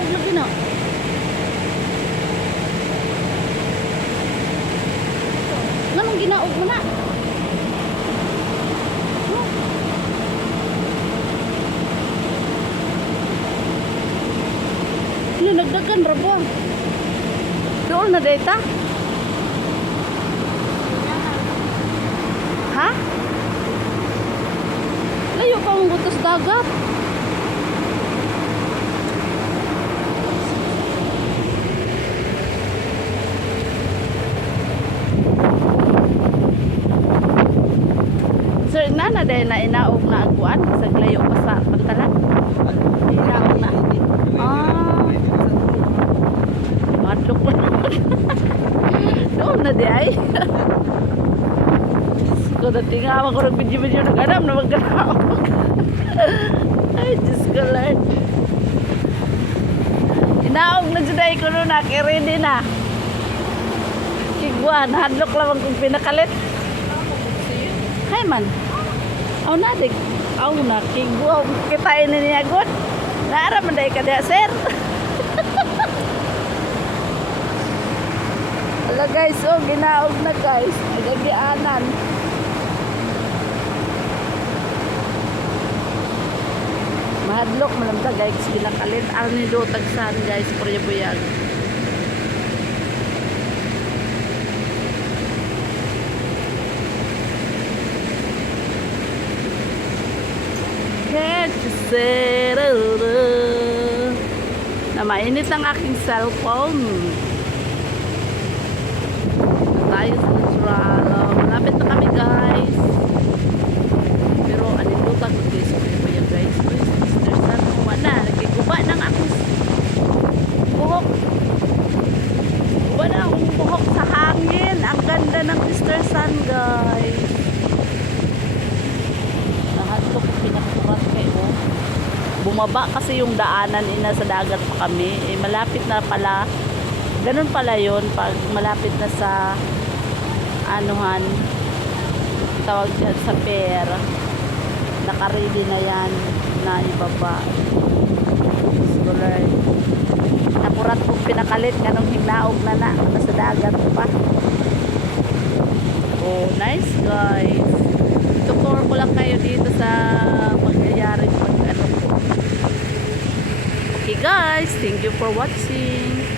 ginaog lagi na. Nganong ginaog mo na? Ano, nagdagan rabo. Doon na data? Ha? Layo pa ang butas dagat. Sir, nana dahil na inaog na agwan sa layo pa sa pantalan. Inaog na. Madlok pa. Doon na di ay. Kung natingawa ko ng video-video nag-anam na mag-anam. Ay, Diyos ko Lord. Inaog na juday ko nun na. Ready na. Kigwan. Hadlok lang kung pinakalit. Hay man. Aw na dik. Aw na. Kigwan. Kitain na niya good. Naara man dahi ka diya, sir. Hala guys, oh, ginaog na guys. Nagagianan. Mahadlok malamta guys, ginakalit. Arni do tagsan guys, purya-buyag. Na mainit ang aking cellphone. Tayo sa natural. Malapit na kami guys. Pero anilutan ko guys. Purya guys. Mr. Sun, wala. Nagkikuba ng aking buhok. Kuba na akong buhok sa hangin. Ang ganda ng Mr. Sun guys. Nahatok pinakurat kayo. Bumaba kasi yung daanan ina sa dagat pa kami. Eh, malapit na pala. Ganun pala yun. Pag malapit na sa anuhan, tawag dyan sa pier. Nakaready na yan na ibaba. Scholar. Nakurat kong pinakalit. Ganun hinaog na sa dagat pa. Oh, nice guys. Tutor ko lang kayo dito sa pangyayari pag ano po. Okay guys, thank you for watching.